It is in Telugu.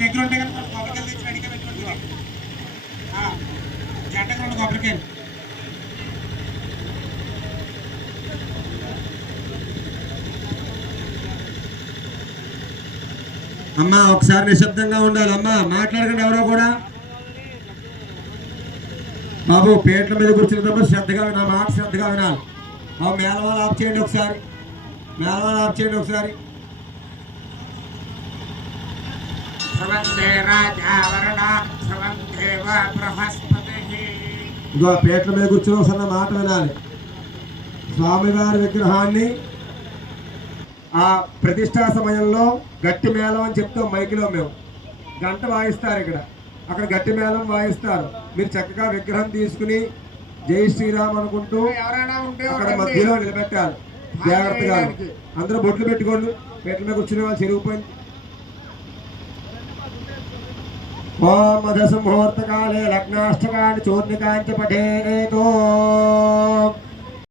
దగ్గర ఉంటే కనుక కొబ్బరికాయలు తెచ్చి రెడీగా పెట్టుకోండి. జంటకు 2 కొబ్బరికాయలు. అమ్మా ఒకసారి నిశ్శబ్దంగా ఉండాలి. అమ్మా మాట్లాడకండి ఎవరో కూడా. బాబు పేట్ల మీద కూర్చున్నప్పుడు శ్రద్ధగా నా మాట శ్రద్ధగా వినాలి. బాబు మేళవాళ్ళు ఆఫ్ చేయండి ఒకసారి. మేళవాళ్ళు ఆఫ్ చేయండి ఒకసారి. ఇదిగో పేట్ల మీద కూర్చుని ఒకసారి నా మాట వినాలి. స్వామివారి విగ్రహాన్ని ఆ ప్రతిష్టా సమయంలో గట్టి మేళం అని చెప్తాం మైకిలో. మేము గంట వాయిస్తారు ఇక్కడ, అక్కడ గట్టి మేళం వాయిస్తారు. మీరు చక్కగా విగ్రహం తీసుకుని జై శ్రీరామ్ అనుకుంటూ అక్కడ మధ్యలో నిలబెట్టాలి జాగ్రత్తగా. అందరూ బొట్లు పెట్టుకోండి. పేట్ల మీద కూర్చునే వాళ్ళు చెరిగిపోయింది. ఓం మధ సంహూర్తకాలే లగ్నాష్టకాన్ని చూర్ణికాంచ పఠేతో